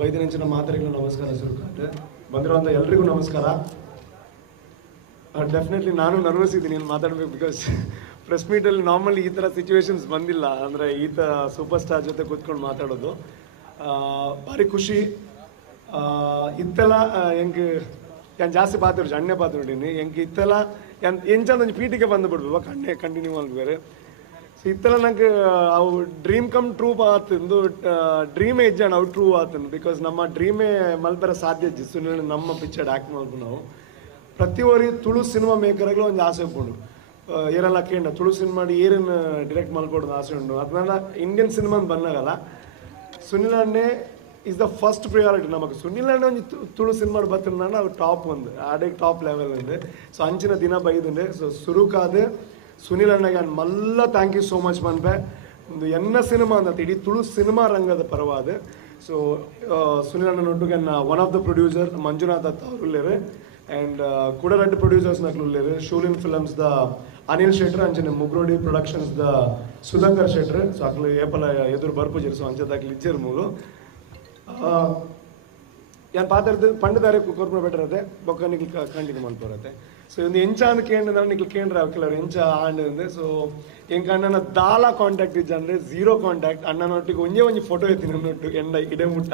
ಬೈದಿನಂಚಿನ ಮಾತರಿಗಳು ನಮಸ್ಕಾರ ಸುರುಕಾಟ್ ಬಂದಿರುವಂಥ ಎಲ್ರಿಗೂ ನಮಸ್ಕಾರ. ಡೆಫಿನೆಟ್ಲಿ ನಾನು ನರ್ವಸ್ ಇದ್ದೀನಿ ಇಲ್ಲಿ ಮಾತಾಡಬೇಕು, ಬಿಕಾಸ್ ಪ್ರೆಸ್ ಮೀಟಲ್ಲಿ ನಾರ್ಮಲಿ ಈ ಥರ ಸಿಚುವೇಶನ್ಸ್ ಬಂದಿಲ್ಲ. ಅಂದರೆ ಸೂಪರ್ ಸ್ಟಾರ್ ಜೊತೆ ಕೂತ್ಕೊಂಡು ಮಾತಾಡೋದು ಭಾರಿ ಖುಷಿ. ಇತ್ತೆಲ್ಲ ಹೆಂಗೆ ಏನು ಜಾಸ್ತಿ ಪಾತ್ರೆ ಅಣ್ಣೆ ಪಾತ್ರ ನೋಡೀನಿ ಹೆಂಗೆ ಇತ್ತೆಲ್ಲ ಎಂಚಂದ ಪೀಟಿಗೆ ಬಂದು ಬಿಡ್ಬೇಕು ಕಣ್ಣೆ ಕಂಟಿನ್ಯೂ ಮಾಡ್ಬೇರೆ. ಸೊ ಇತ್ತೆಲ್ಲ ನಂಗೆ ಅವು ಡ್ರೀಮ್ ಕಮ್ ಟ್ರೂ ಆತಂದು ಡ್ರೀಮೇ ಇಜ್ಜಾಣ ಅವು ಟ್ರೂ ಆತಂದು. ಬಿಕಾಸ್ ನಮ್ಮ ಡ್ರೀಮೇ ಮಲ್ಪೆರ ಸಾಧ್ಯ ಇಜ್ಜಿ ಸುನಿಲ್ ನಮ್ಮ ಪಿಕ್ಚರ್ ಆ್ಯಕ್ಟ್ ಮಾಡ್ಬೋದು ನಾವು. ಪ್ರತಿ ಒರಿ ತುಳು ಸಿನಿಮಾ ಮೇಕರ್ಗಳು ಒಂದು ಆಸೆ ಉಂಟು. ಏರೆಲ್ಲ ಕೇಳ ತುಳು ಸಿನಿಮಾ ಏರೇನು ಡಿರೆಕ್ಟ್ ಮಲ್ಕೊಡೋದು ಆಸೆ ಉಂಟು. ಅದನ್ನ ಇಂಡಿಯನ್ ಸಿನಿಮಾ ಬಂದಾಗಲ್ಲ ಸುನಿಲ್ ಅಣ್ಣೆ ಈಸ್ ದ ಫಸ್ಟ್ ಪ್ರಿಯಾರಿಟಿ ನಮಗೆ. ಸುನಿಲ್ ಅಣ್ಣ ಒಂದು ತುಳು ಸಿನಿಮಾ ಬರ್ತಂಡ ಅದು ಟಾಪ್ ಒಂದು ಆಡೇ ಟಾಪ್ ಲೆವೆಲ್ ഉണ്ട്. ಸೊ ಅಂಚಿನ ದಿನ ಬೈದುಂಡೆ. ಸೊ ಸುರುಕಾದ ಸುನಿಲ್ ಅಣ್ಣಗೆ ಮಲ್ಲ ಥ್ಯಾಂಕ್ ಯು ಸೋ ಮಚ್ ಮನ್ಪೆ. ಒಂದು ಎನ್ನ ಸಿನಿಮಾ ಅಂತ ಇಡೀ ತುಳು ಸಿನಿಮಾ ರಂಗದ ಪರವಾದ. ಸೊ ಸುನಿಲ್ ಅಣ್ಣ ನೊಟ್ಟಿಗೆ one of the producer Manjunath ಅತ್ತ ಅವರು ಉಳ್ಳೇರು. ಆ್ಯಂಡ್ ಕೂಡ 2 ಪ್ರೊಡ್ಯೂಸರ್ಸ್ ನಕ್ಲು ಉಳ್ಳೇರು. ಶೂಲಿನ್ ಫಿಲಮ್ಸ್ ದ ಅನಿಲ್ ಶೆಟ್ರ್, ಅಂಚನೆ Mugrodi productions the Sudhakar Shettar. So ಅಕ್ಲು ಏಪಲ ಎದುರು ಬರ್ಪುಜಿರು. ಸೊ ಅಂಚದಾಕ್ಲಿ ಇಜ್ಜರು ಮೂಗು ಏನು ಪಾತ್ರದ ಪಂಡದಾರೆ ಕೊರ್ಪು ಬೆಟರ್ ಅದೇ ಬೊಕ್ಕ ನಿಕ್ಲಿ ಕಂಟಿನ್ಯೂ ಮಾಡ್ಕೊರತ್ತೆ. ಸೊ ಒಂದು ಎಂಚ ಅಂತ ಕೇಂದ್ರ ನಿಕ್ಲಿ ಕೇಂದ್ರ ಕೆಲವರು ಎಂಚ ಆಂಡ್. ಸೊ ಹೆಂಗೆ ಅಣ್ಣನ ದಾಲ ಕಾಂಟ್ಯಾಕ್ಟ್ ಇಜ್ಜ ಅಂದರೆ 0 ಕಾಂಟ್ಯಾಕ್ಟ್. ಅಣ್ಣನೊಟ್ಟಿಗೆ ಒಂಜಿ ಫೋಟೋ ಎತ್ತೀನಿ ನನ್ನೊಟ್ಟು ಎಂಡ ಇಡೇ ಮುಟ್ಟ.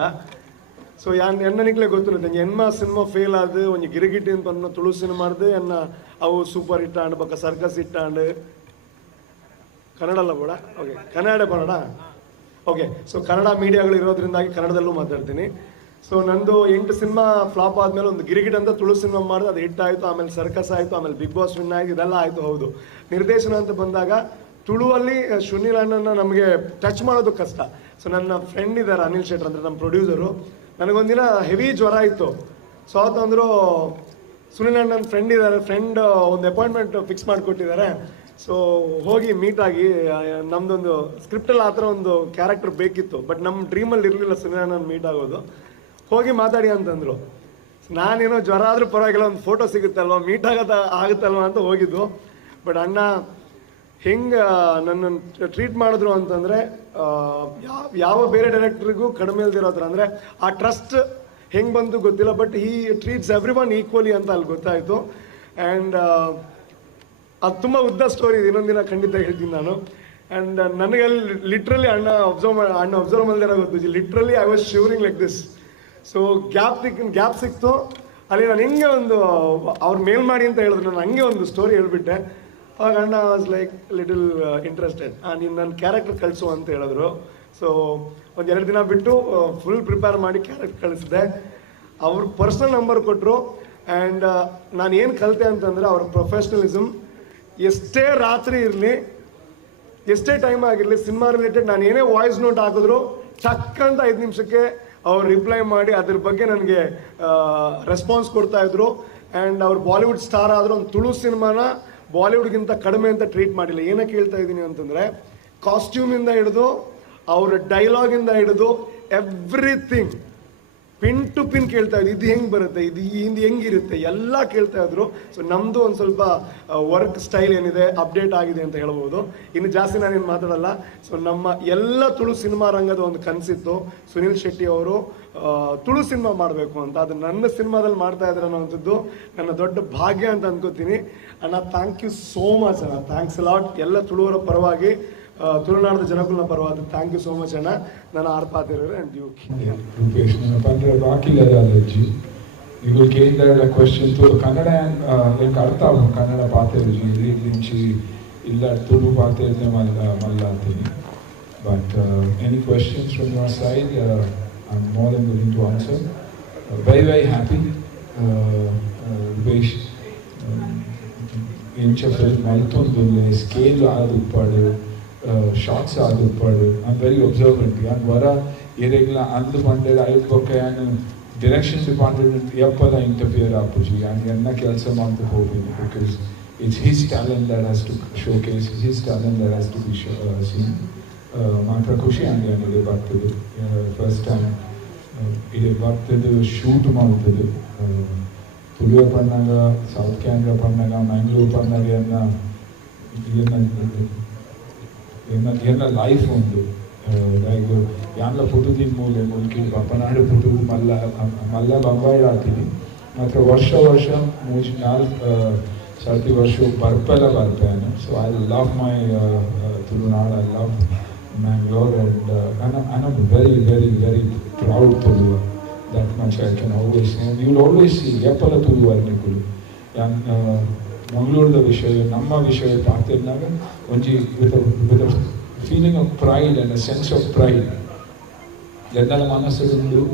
ಸೊ ಎಣ್ಣ ನಿಕ್ಲೆ ಗೊತ್ತಿರುತ್ತೆ ಎನ್ಮ ಸಿನಿಮಾ ಫೇಲ್ ಆದ ಒಂಜಿ ಗಿರಿಗಿಟ್ಟಿ ಅಂತ ಬಂದ ತುಳು ಸಿನಿಮಾರ್ದು ಎನ್ನ ಅವು ಸೂಪರ್ ಹಿಟ್ ಆಂಡ್ ಬೊಕ್ಕ ಸರ್ಕಸ್ ಹಿಟ್ ಆಂಡ್ ಕನ್ನಡಲ್ಲ ಕೂಡ ಓಕೆ ಕನ್ನಡ ಬರೋಣ ಓಕೆ. ಸೊ ಕನ್ನಡ ಮೀಡಿಯಾಗಳು ಇರೋದ್ರಿಂದಾಗಿ ಕನ್ನಡದಲ್ಲೂ ಮಾತಾಡ್ತೀನಿ. ಸೊ ನಂದು 8 ಸಿನಿಮಾ ಫ್ಲಾಪ್ ಆದಮೇಲೆ ಒಂದು ಗಿರಿಗಿಟ್ ಅಂತ ತುಳು ಸಿನಿಮಾ ಮಾಡಿದೆ, ಅದು ಹಿಟ್ ಆಯಿತು. ಆಮೇಲೆ ಸರ್ಕಸ್ ಆಯಿತು, ಆಮೇಲೆ ಬಿಗ್ ಬಾಸ್ ವಿನ್ ಆಯಿತು, ಇದೆಲ್ಲ ಆಯಿತು. ಹೌದು, ನಿರ್ದೇಶನ ಅಂತ ಬಂದಾಗ ತುಳುವಲ್ಲಿ ಸುನಿಲ್ ಅಣ್ಣನ ನಮಗೆ ಟಚ್ ಮಾಡೋದು ಕಷ್ಟ. ಸೊ ನನ್ನ ಫ್ರೆಂಡ್ ಇದ್ದಾರೆ ಅನಿಲ್ ಶೆಟ್ರ್ ಅಂದರೆ ನಮ್ಮ ಪ್ರೊಡ್ಯೂಸರು. ನನಗೊಂದಿನ ಹೆವಿ ಜ್ವರ ಇತ್ತು. ಸೊ ಅವತ್ತಂದರು ಸುನಿಲ್ ಅಣ್ಣನ ಫ್ರೆಂಡ್ ಇದ್ದಾರೆ, ಫ್ರೆಂಡ್ ಒಂದು ಅಪಾಯಿಂಟ್ಮೆಂಟ್ ಫಿಕ್ಸ್ ಮಾಡಿಕೊಟ್ಟಿದ್ದಾರೆ. ಸೊ ಹೋಗಿ ಮೀಟಾಗಿ ನಮ್ಮದೊಂದು ಸ್ಕ್ರಿಪ್ಟಲ್ಲಿ ಆ ಥರ ಒಂದು ಕ್ಯಾರೆಕ್ಟರ್ ಬೇಕಿತ್ತು, ಬಟ್ ನಮ್ಮ ಡ್ರೀಮಲ್ಲಿ ಇರಲಿಲ್ಲ ಸುನಿಲ್ ಅಣ್ಣನ ಮೀಟ್ ಆಗೋದು. ಹೋಗಿ ಮಾತಾಡಿ ಅಂತಂದರು. ನಾನೇನೋ ಜ್ವರ ಆದರೂ ಪರವಾಗಿಲ್ಲ, ಒಂದು ಫೋಟೋ ಸಿಗುತ್ತಲ್ವ, ಮೀಟ್ ಆಗುತ್ತಲ್ವ ಅಂತ ಹೋಗಿದ್ದು. ಬಟ್ ಅಣ್ಣ ಹೆಂಗೆ ನನ್ನನ್ನು ಟ್ರೀಟ್ ಮಾಡಿದ್ರು ಅಂತಂದರೆ ಯಾವ ಬೇರೆ ಡೈರೆಕ್ಟ್ರಿಗೂ ಕಡಿಮೆ ಇಲ್ದಿರೋ ಥರ. ಅಂದರೆ ಆ ಟ್ರಸ್ಟ್ ಹೆಂಗೆ ಬಂತು ಗೊತ್ತಿಲ್ಲ, but he treats every one equally ಅಂತ ಅಲ್ಲಿ ಗೊತ್ತಾಯಿತು. ಆ್ಯಂಡ್ ಅದು ತುಂಬ ಉದ್ದ ಸ್ಟೋರಿ ಇದೆ, ಇನ್ನೊಂದಿನ ಖಂಡಿತ ಹೇಳ್ತೀನಿ ನಾನು. ಆ್ಯಂಡ್ ನನಗೆ ಅಲ್ಲಿ ಲಿಟ್ರಲಿ ಅಣ್ಣ ಅಬ್ಸರ್ವ್ ಮಾಡಿದಾರ ಗೊತ್ತು. Literally I was shivering like this. So gap ಸಿಕ್ತು ಅಲ್ಲಿ. ನಾನು ಹಿಂಗೆ ಒಂದು ಅವ್ರು ಮೇಲ್ ಮಾಡಿ ಅಂತ ಹೇಳಿದ್ರು, ನಾನು ಹಂಗೆ ಒಂದು ಸ್ಟೋರಿ ಹೇಳ್ಬಿಟ್ಟೆ. ಅವಾಗ ಅಣ್ಣ ವಾಸ್ ಲೈಕ್ ಲಿಟಲ್ ಇಂಟ್ರೆಸ್ಟೆಡ್. ನೀನು ನನ್ನ ಕ್ಯಾರೆಕ್ಟರ್ ಕಳಿಸು ಅಂತ ಹೇಳಿದ್ರು. ಸೊ ಒಂದು 2 ದಿನ ಬಿಟ್ಟು ಫುಲ್ ಪ್ರಿಪೇರ್ ಮಾಡಿ ಕ್ಯಾರೆಕ್ಟರ್ ಕಳಿಸಿದೆ. ಅವ್ರ ಪರ್ಸ್ನಲ್ ನಂಬರ್ ಕೊಟ್ಟರು. ಆ್ಯಂಡ್ ನಾನು ಏನು ಕಲಿತೆ ಅಂತಂದರೆ ಅವ್ರ ಪ್ರೊಫೆಷ್ನಲಿಸಮ್. ಎಷ್ಟೇ ರಾತ್ರಿ ಇರಲಿ, ಎಷ್ಟೇ ಟೈಮ್ ಆಗಿರಲಿ, ಸಿನಿಮಾ ರಿಲೇಟೆಡ್ ನಾನು ಏನೇ ವಾಯ್ಸ್ ನೋಟ್ ಹಾಕಿದ್ರು ಚಕ್ ಅಂತ 5 ನಿಮಿಷಕ್ಕೆ ಅವ್ರು ರಿಪ್ಲೈ ಮಾಡಿ ಅದ್ರ ಬಗ್ಗೆ ನನಗೆ ರೆಸ್ಪಾನ್ಸ್ ಕೊಡ್ತಾಯಿದ್ರು. ಆ್ಯಂಡ್ ಅವ್ರು ಬಾಲಿವುಡ್ ಸ್ಟಾರ್ ಆದರೂ ಒಂದು ತುಳು ಸಿನಿಮಾನ ಬಾಲಿವುಡ್ಗಿಂತ ಕಡಿಮೆ ಅಂತ ಟ್ರೀಟ್ ಮಾಡಿಲ್ಲ. ಏನಕ್ಕೆ ಹೇಳ್ತಾ ಇದ್ದೀನಿ ಅಂತಂದರೆ ಕಾಸ್ಟ್ಯೂಮಿಂದ ಹಿಡಿದು ಅವರ ಡೈಲಾಗಿಂದ ಹಿಡಿದು ಎವ್ರಿಥಿಂಗ್ ಪಿನ್ ಟು ಪಿನ್ ಕೇಳ್ತಾ ಇದ್ರು. ಇದು ಹೆಂಗೆ ಬರುತ್ತೆ, ಇದು ಹಿಂದೆ ಹೆಂಗಿರುತ್ತೆ ಎಲ್ಲ ಕೇಳ್ತಾ ಇದ್ರು. ಸೊ ನಮ್ಮದು ಒಂದು ಸ್ವಲ್ಪ ವರ್ಕ್ ಸ್ಟೈಲ್ ಏನಿದೆ ಅಪ್ಡೇಟ್ ಆಗಿದೆ ಅಂತ ಹೇಳ್ಬೋದು. ಇನ್ನು ಜಾಸ್ತಿ ನಾನೇನು ಮಾತಾಡಲ್ಲ. ಸೊ ನಮ್ಮ ಎಲ್ಲ ತುಳು ಸಿನಿಮಾ ರಂಗದ ಒಂದು ಕನಸಿತ್ತು ಸುನಿಲ್ ಶೆಟ್ಟಿ ಅವರು ತುಳು ಸಿನಿಮಾ ಮಾಡಬೇಕು ಅಂತ. ಅದು ನನ್ನ ಸಿನಿಮಾದಲ್ಲಿ ಮಾಡ್ತಾ ಇದ್ದಾರೆ ಅನ್ನೋವಂಥದ್ದು ನನ್ನ ದೊಡ್ಡ ಭಾಗ್ಯ ಅಂತ ಅನ್ಕೋತೀನಿ. ಅಣ್ಣ ಥ್ಯಾಂಕ್ ಯು ಸೋ ಮಚ್ ಅಣ್ಣ, ಥ್ಯಾಂಕ್ಸ್ ಲಾಟ್. ಎಲ್ಲ ತುಳುವರ ಪರವಾಗಿ ತುಳುನಾಡದ ಜನಗಳ ಪರವಾದ ಥ್ಯಾಂಕ್ ಯು ಸೋ ಮಚ್ ಅಣ್ಣ. ನಾನು ಆರ್ಪಾತಿರೋರು ಆ್ಯಂಡ್ ಯು ರೂಪೇಶ್ ನನ್ನ ಪಂದ್ರ ಬಾಕಿಲ್ಲದಾಲಜ್ಜಿ ಇವು ಕೇಳಿದ ಕ್ವೆಶ್ಚನ್ ತುಳು ಕನ್ನಡ எனக்கு ಅರ್ಥ ಆகும் ಕನ್ನಡ ಪಾತೆರ್ಜಿ ಇಲ್ಲಿ ಇಲ್ಲ ತುಳು ಪಾತೆರ್ಜಿ ಮಲ್ಲಾತೀನಿ. But any questions from your side I am more than willing to answer. Very happy Rupesh ಎಂಚ ಫಿಲ್ಮ್ ಮಲ್ತೊಂದುಲ್ಲೆ ಸ್ಕೇಲ್ ಆದುಪ್ಪಾಡು ಶಾರ್ಟ್ಸ್ ಆದುಪ್ಪಾಡು. I am very observant. ಯಾನ್ ವರ ಏರೆಗ್ಲ ಅಂದು ಪಂಡೇರು ಐದು ಪಕ್ಕ ಯಾನು ಡೈರೆಕ್ಷನ್ ಡಿಪಾರ್ಟ್ಮೆಂಟ್ ಎಪ್ಪಲ ಇಂಟರ್ಫಿಯರ್ ಆಪುಜಿ ಯಾನ್ ಎನ್ನ ಕೆಲಸ ಮಾಡ್ತಾ ಹೋಗ್ತೀನಿ. Because it's his talent that has to showcase, his talent that has to be seen. ಮಾತ್ರ ಖುಷಿ ಆಗಿ ಇದೆ ಬರ್ತದೆ. ಫಸ್ಟ್ ಟೈಮ್ ಇದೆ ಬರ್ತದೆ ಶೂಟ್ ಮಾಡ್ತದೆ. ತುಳು ಪಣ್ಣಾಗ, ಸೌತ್ ಕ್ಯಾನ್ರಾ ಪಣ್ಣಾಗ, ಮ್ಯಾಂಗ್ಳೂರ್ ಪಣ್ಣಾಗ ಎನ್ನ ಲೈಫ್ ಒಂದು ಲೈಕ್ ಯಾನ್ಲ ಪುಟುದಿನ ಮೂಲೆ ಮುಲ್ಕಿ ಪಪ್ಪನಾಡು ಪುಟುದು ಮಲ್ಲ ಬಂಬಾಯಿ ಆತೀನಿ ಮಾತ್ರ ವರ್ಷ ನಾಲ್ಕು ಸರ್ತಿ ವರ್ಷ ಬರ್ಪೆಲ್ಲ ಬರ್ಪೇನೆ. So I love my Tulunadu, I love Mangalore, and I'm very, very, very proud Tulu. That much I can always say. And you'll always see Yapala Tulu Arnikulu. And Mangalore the Vishaya, Namma Vishaya Pathirnaga, with a feeling of pride and a sense of pride. Yadala Manasadundu,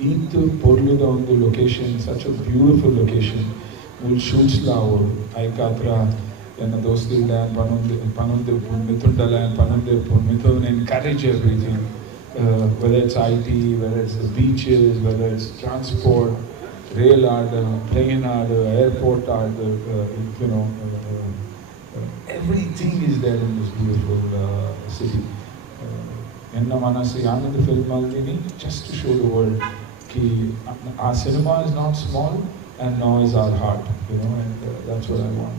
Eetu Porluda on the location, such a beautiful location. We'll shoot Lao, Aikatra. And those things and Panunde Mithundala and Panunde Mithun encourage everything, whether it's IT, whether it's the beaches, whether it's transport, rail order, plane order, airport order, everything is there in this beautiful city. Enna manasi anand film aldini just to show the world ki our cinema is not small and nor is our heart, and that's what I want.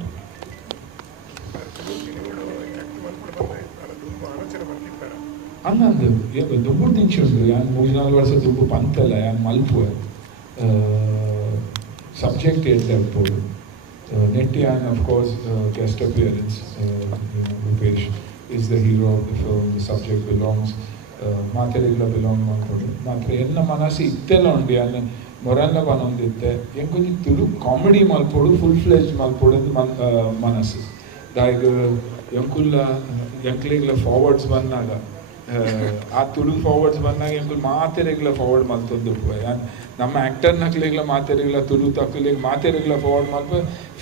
ಹಂಗಂದು ದುಬ್ಬು ತಿಂಚುಂಡು ಯಾನ್ 3-4 ವರ್ಷ ದುಬ್ಬು ಪಂತಲ್ಲ ಯಾನ್ ಮಲ್ಪುವೆ subject ಹೇಳ್ಬೋದು ನೆಟ್ಟಿ ಯಾನ್ of course guest appearance Rupesh is the hero of the film, the subject belongs ಮಾತೆಲ್ಲ belong ಮಾಡ್ಕೊಂಡು ಮಾತ್ರ ಎನ್ನ ಮನಸ್ಸು ಇತ್ತೆಲ್ಲ ಉಂಡು ಯಾನ್ ಮೊರಲ್ಲ ಬನ್ನೊಂದಿತ್ತೆ ಎಂಕೊಂಚ ತುಳು ಕಾಮಿಡಿ ಮಲ್ಪೋಡು ಫುಲ್ ಫ್ಲೆಜ್ ಮಲ್ಪೋಡು ಮನಸ್ಸು ದಾಯಿಗ ಎಂಕುಲ್ಲ ಎಂಕ್ಲಿಗ್ಲ ಫಾರ್ವರ್ಡ್ಸ್ ಬಂದಾಗ ಆ ತುಳು ಫಾರ್ವರ್ಡ್ಸ್ ಬಂದಾಗ ಎಂಕುಲ್ ಮಾತೆರೆಗ್ಲ ಫಾರ್ವರ್ಡ್ ಮಲ್ತೊಂದು ನಮ್ಮ ಆ್ಯಕ್ಟರ್ ನಕ್ಲಿಗ್ಲ ಮಾತೆರೆಗ್ಲ ತುಳು ತಕ್ಕಲಿಗೆ ಮಾತೆರೆಗ್ಲ ಫಾರ್ವರ್ಡ್ ಮಲ್ಪ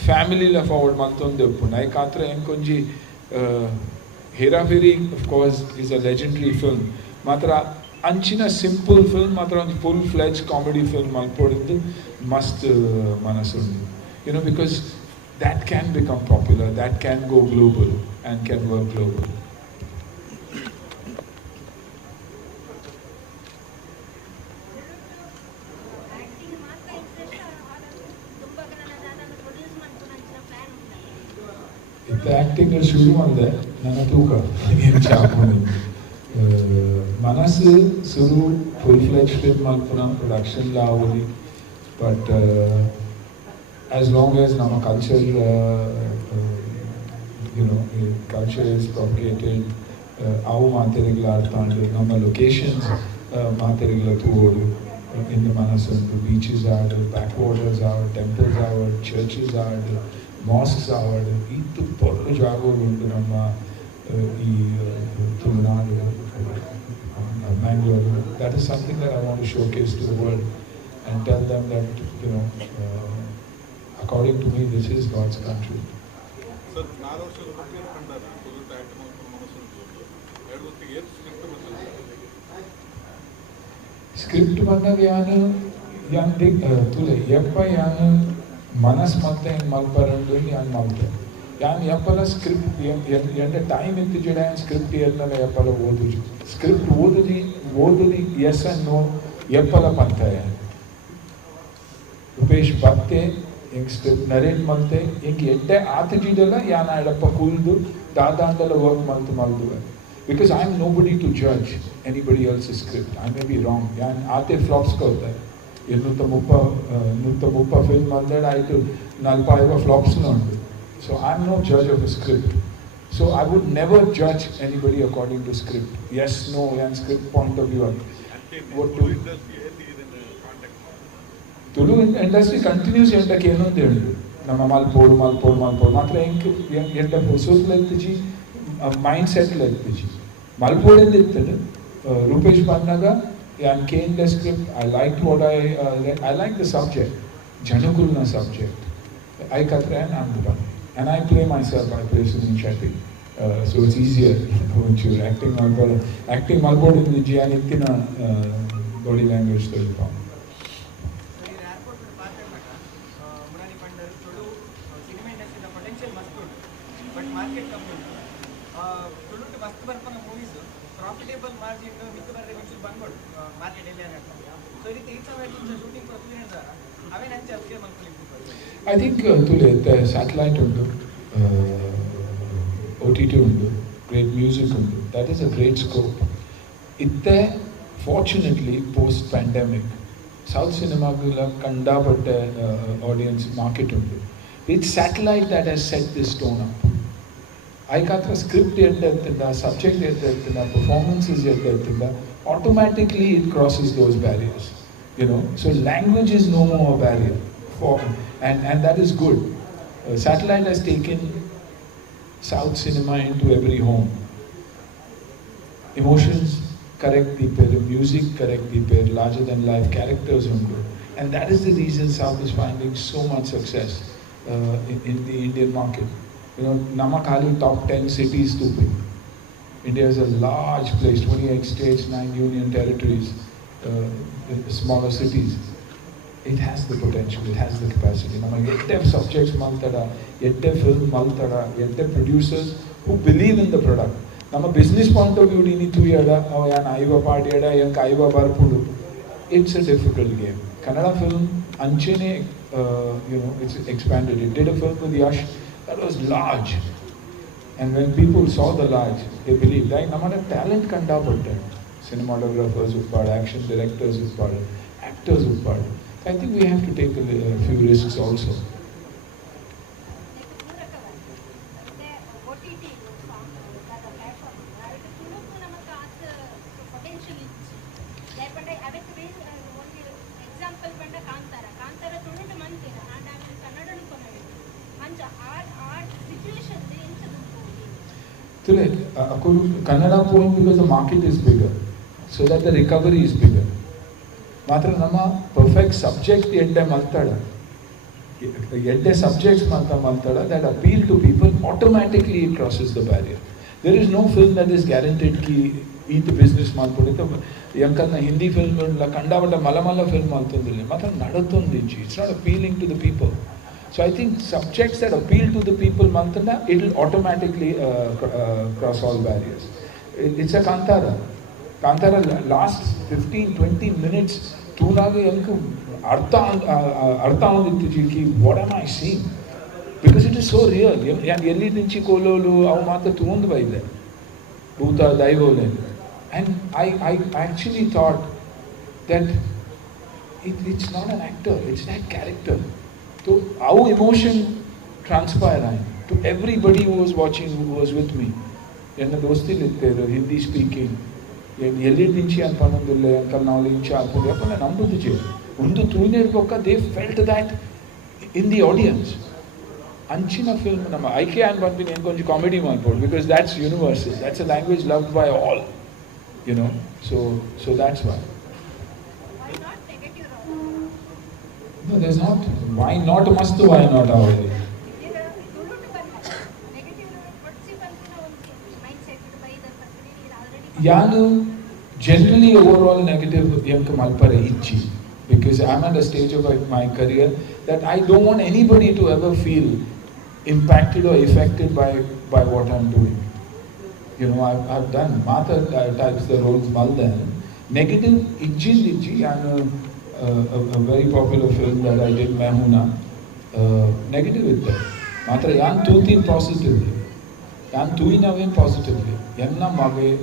ಫ್ಯಾಮಿಲಿಲ ಫಾರ್ವರ್ಡ್ ಮಲ್ತೊಂದು ಉಪ್ಪು Nike ಆತ್ರ ಎಂಕೊಂಜಿ ಹೇರಾಫೇರಿ of course is a legendary film ಮಾತ್ರ ಅಂಚಿನ ಸಿಂಪಲ್ ಫಿಲ್ಮ್ ಮಾತ್ರ ಒಂದು ಫುಲ್ ಫ್ಲೆಜ್ ಕಾಮಿಡಿ ಫಿಲ್ಮ್ ಮಲ್ಪೊಡಿದ್ದು ಮಸ್ತ್ ಮನಸ್ಸುಂಡು because that can become popular, that can go global and can work global. The acting is shuru ande nana tuka em chapuni manasu suru full fledged film malpuna production la avuli, but as long as ನಮ್ಮ culture culture is propagated, ಅವು ಮಾತೆರೆಗ್ಲ ಆಡ್ತಾಂಡು ನಮ್ಮ locations ಮಾತೆರೆಗ್ಲ ತೂವೋಡು in the ಮನಸ್ಸುಂಟು beaches ಆಡು, back waters ಆಡು, temples ಆಡು, churches ಆಡು, masks ಆಡು, ಇದು ಪೊರ್ಲು ಜಾಗಗಳು ಉಂಟು ನಮ್ಮ ಈ Tulunadu Mangalore. That is something that I want to showcase to the world and tell them that according to me, this is God's country. Sir, ನಾನು ವರ್ಷದ ಬಗ್ಗೆ ಕಂಡಾರ ಪೊಲಿಟ್ ಆಕ್ಟ್ ಮಾಡ್ಕೊಂಡು ಮನಸ್ಸು ಎರಡು ಹೊತ್ತಿಗೆ ಏನು ಸ್ಕ್ರಿಪ್ಟ್ ಬಂದಾಗ ಯಾನ್ ತುಲೆ ಯಪ್ಪ ಯಾನ್ ಮನಸ್ ಮತ್ತೆ ಹೆಂಗೆ ಮಲ್ಪರಂಡು ಯಾನ್ ಮಲ್ತೆ ಯಾನ್ ಯಪ್ಪಲ ಸ್ಕ್ರಿಪ್ಟ್ ಎಂಟ ಟೈಮ್ ಇತ್ತು ಜಡ ಸ್ಕ್ರಿಪ್ಟ್ ಎಲ್ಲ ಯಪ್ಪಲ ಓದುಜು ಸ್ಕ್ರಿಪ್ಟ್ ಓದುದಿ ಎಸ್ ಅಂಡ್ ನೋ ಯಪ್ಪಲ ಪಂತ ರೂಪೇಶ್ ಬತ್ತೆ ಹೆಂಗೆ ಸ್ಕ್ರಿಪ್ಟ್ ನರೇಟ್ ಮಲ್ತೆ ಹೆಂಗೆ ಎಡ್ಡೆ ಆತಜಿದೆಲ್ಲ ಯಾನ ಎಡಪ್ಪ ಕೂಲ್ದು ದಾದಾಂಡೆಲ್ಲ work ಮಲ್ದುವೆ because I am nobody to judge anybody else's script. I may be wrong. ಯಾನ್ ಆತೆ ಫ್ಲಾಪ್ಸ್ ಕೊಡ್ತಾರೆ ನೂತ ಮುಪ್ಪ ಫಿಲ್ಮ್ ಮಾಡಿದ್ರೆ ಆಯಿತು 45 ಫ್ಲಾಪ್ಸ್ನ ಉಂಟು. So I am no judge of a script. So I would never judge anybody according to script. Yes, no, and script point of view. What to Tulu industry continues ಎಂಟಕ್ಕೆ ಏನೊಂದು ಹೇಳುದು ನಮ್ಮ ಮಲ್ಪೋಡು ಮಾತ್ರ ಎಂಟ ಹೊಸೋಸ್ಲ ಎತ್ತಿಜಿ ಮೈಂಡ್ ಸೆಟ್ಲ ಎತ್ತಿಜಿ ಮಲ್ಪೋಡಿಂದ ಇರ್ತದೆ ರೂಪೇಶ್ ಬಂದಾಗ ಯಾನ್ ಕೇನ್ the script I like the subject ಜನಕುಲ್ನ ಸಬ್ಜೆಕ್ಟ್ ಐ ಕತ್ರೆ ನಾನು ಬಂದೆ and I play myself, I play Susan Shetty, so it's easier onchuru acting malbodu inji and ittina body language telipam. Profitable margin ಮಿಕ್ಕ ಬರ್ರೆ ಮಿಚ್ಚು ಬಂದ್ಬಿಡು ಮಾರ್ಕೆಟ್ ಎಲ್ಲಿ ಅನ್ನೋ so ಈ ರೀತಿ ಶೂಟಿಂಗ್ ಪ್ರೊಸೀಜರ್ ಅವೇನು ಹಂಚೆ ಅದಕ್ಕೆ ಮಲ್ಕೊಳ್ಳಿ. I think the satellite undu, OTT undu, great music undu. That is a great scope. ಇತ್ತೆ ಫಾರ್ಚುನೇಟ್ಲಿ ಪೋಸ್ಟ್ ಪ್ಯಾಂಡಮಿಕ್ ಸೌತ್ ಸಿನಿಮಾಗಳ ಕಂಡಾಪಟ್ಟ ಆಡಿಯನ್ಸ್ ಮಾರ್ಕೆಟ್ ಉಂಟು. It's satellite that has set this stone up. ಐಕಾತ್ರ script ಎಡ್ಡೆತ್ತಿಂದ, subject ಎಡ್ಡೆತ್ತಿಂದ, performances ಎಡ್ಡೆತ್ತಿಂದ, automatically it crosses those barriers, you know. So language is no more a barrier for, and that is good. Satellite has taken South cinema into every home. Emotions correct the pair, music correct the pair, larger than life characters undu, and that is the reason South is finding so much success in the Indian market. You know, Namakali top 10 cities to pick. India is a large place, 28 states, 9 union territories, smaller cities. It has the potential, it has the capacity. Nama yette subjects maltada, yette film maltada, yette producers who believe in the product. Nama business point of view ini tu yada, aw yan aiva part yada, yan kaiva barpudu. It's a difficult game. Kannada film anchene, you know, it's expanded. It did a film with Yash that was large. And when people saw the large, they believed. Like, namada talent kanda patte. Cinematographers utpad, action directors utpad, actors utpad. I think we have to take a few risks also. Kannada point because the market is bigger, so that the recovery is bigger. Matra nama perfect subject yedde maltada, yedde subjects maltada that appeal to people, automatically it crosses the barrier. There is no film that is guaranteed ki eat the business malpudita. Yankalna Hindi film la kandavata malamala film maltundille. Matra nadattundi. It's not appealing to the people. So I think subjects that appeal to the people, Mantana, it will automatically cross all barriers. It's a Kantara. Kantara last 15-20 minutes, Tunage yanku artha ondittu, what am I seeing? Because it is so real. And yelli nunchi kololu avu matra tundu baide. Bhuta daivole. And I actually thought that it's not an actor, it's that character. So our emotion transpired to everybody who was watching, who was with me. Enna dostil itteru Hindi speaking. Yelli nunchi anpanandulle ankal nalu inchi alpudu appa nambudu je. Undu tuine irpokka they felt that in the audience. Anchina film nama IK and banpini en konju comedy malpodu because that's universal. That's a language loved by all. You know. So that's why. No, there's not. Why not? Must why not already? Yanu generally overall negative yanka malpare ichi, because I'm at a stage of my career that I don't want anybody to ever feel impacted or affected by what I'm doing. You know, I've done Mata types the roles maldan negative ichi and a very popular film that I did, Mehuna, negative with that. Matra yan tutin positively. Yan tuinavin positively. Yanna mage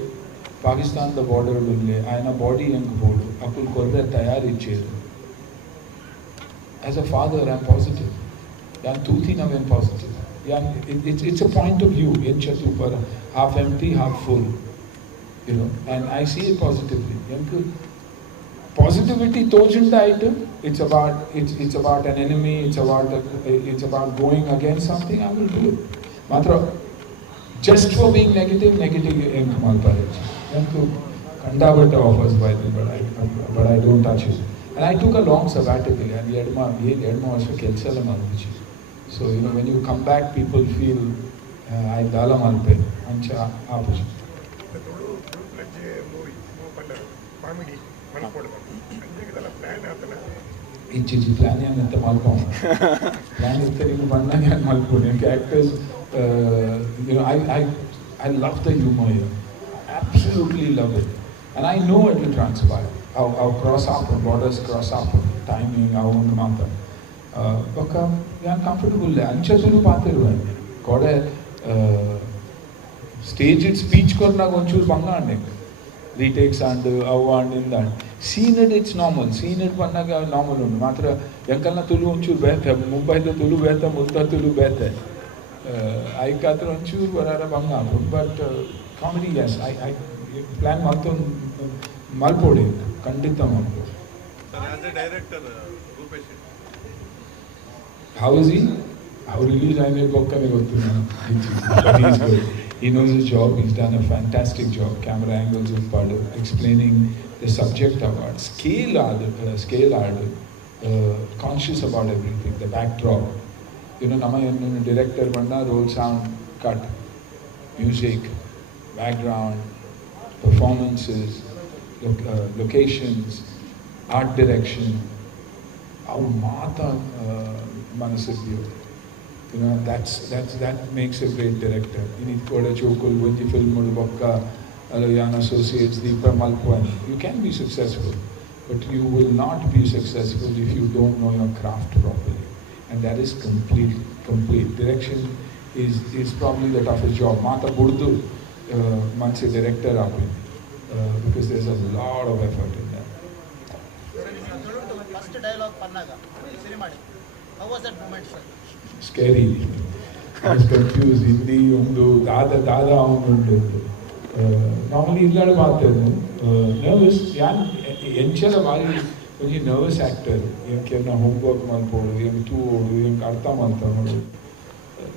Pakistan the border ulle, ayana body yank bodu, akul korre tayari cheru. As a father, I'm positive. Yan tutinavin positive. Yan it's a point of view. Yenchatu par half empty, half full. You know, and I see it positively. Yanku positivity tojunda item. It's about an enemy. It's about going against something. I will do it. Matra just for being negative em malpare. Yanku kandavata offers by them, but I don't touch it. And I took a long sabbatical. And edma also kelsala malpichi. So you know, when you come back, people feel I dala malpe ancha apuchi. Ichi plan yan enta malpom. Plan itte ningu panna yan malponi. Actors, you know, I love the humor here. Absolutely love it, and I know it will transpire. Our cross up, borders cross up, timing, our own mata. Oka yan comfortable le. Ancha tulu paathiru. Kode staged speech korna gonchur banga ane. Retakes and ಅವು and ಸೀನೆಡ್ it's normal ಸೀನೆಡ್ ಬಂದಾಗ normal ಉಂಟು ಮಾತ್ರ ಎಂಕಲ್ನ ತುಳು ಒಂಚೂರು ಬೇತೆ ಮುಂಬೈದ ತುಳು ಬೇತೆ ಮುಲ್ತ ತುಳು ಬೇತೆ ಐಕಾತ್ರ ಒಂಚೂರು ಬರಾರ ಭಂಗ but comedy yes I plan ಮತ್ತೊಂದು ಮಲ್ಪೋಡಿ ಖಂಡಿತ ಮಲ್ಪೋಡಿ sir as a director Rupesh How is he? How release I made bokkane gottu nanu. He's good. He knows his job. He's done a fantastic job. Camera angles upadu, explaining the subject about scale adu, conscious about everything. The backdrop. You know, nama ennu director banda roll sound cut, music, background, performances, locations, art direction. Avu maata manasibbiyo. You know, that makes a great director. Init koda chokul vanji film mudu bokka yan associates deepa malpwani. You can be successful, but you will not be successful if you don't know your craft properly. And that is complete. Direction is probably the toughest job. Mata burdu manche director aapindi because there's a lot of effort in that. First dialogue Pannaga cinema how was that moment sir Scary. I was confused. Hindi undu, dada undu. Normally illadu maatadu. Nervous. Yan enchela vari only nervous actor. Yankenna homework malpodu, yan tu odu, yan artha maltanodu.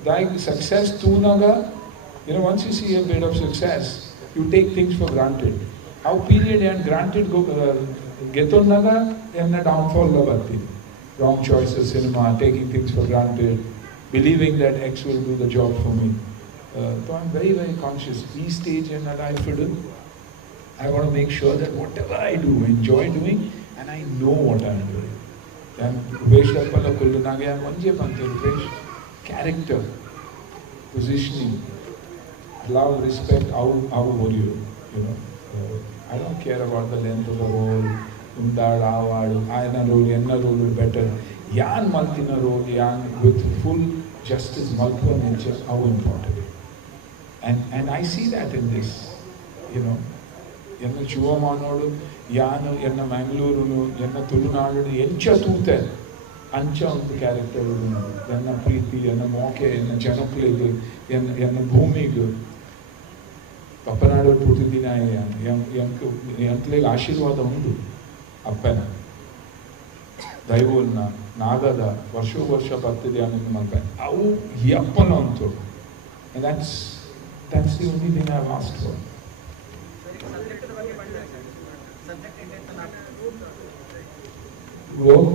That success tunaga, you know, once you see a bit of success, you take things for granted. How period and granted go getonnaga enna downfall la batti. Wrong choices, cinema, taking things for granted, believing that X will do the job for me. So I'm very, very conscious. Each stage in my life, I want to make sure that whatever I do, enjoy doing, and I know what I'm doing. And Rupesh Lappala Kullunage, Manje Pante, Rupesh, character, positioning, love, respect, how were you know. I don't care about the length of the role. Undad, Avadu, Ayana role, Yenna role better. Yan Maltina role, Yan with full justice, Malpa nature, how important. And I see that in this, you know. Yenna Chuvamanodu, Yan, Yenna Mangaluru, Yenna Tulunadu, Yencha Tute, Ancha of the character, Yenna Preeti, Yenna Moke, Yenna Janukledu, Yenna Bhumigu. Papanadu Putidina, Yankle Ashirvada Undu. ಅಪ್ಪನ ದೈವನ್ನ ನಾಗದ ವರ್ಷ ಬರ್ತಿದೆ ಅನ್ನೋದು ಮಾಡ್ತಾರೆ ಅವು ಈ ಅಪ್ಪನ ಅಂತು that's the only thing I've asked for. Role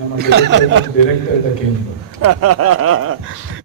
ನಮ್ಮ ಡೈರೆಕ್ಟರ್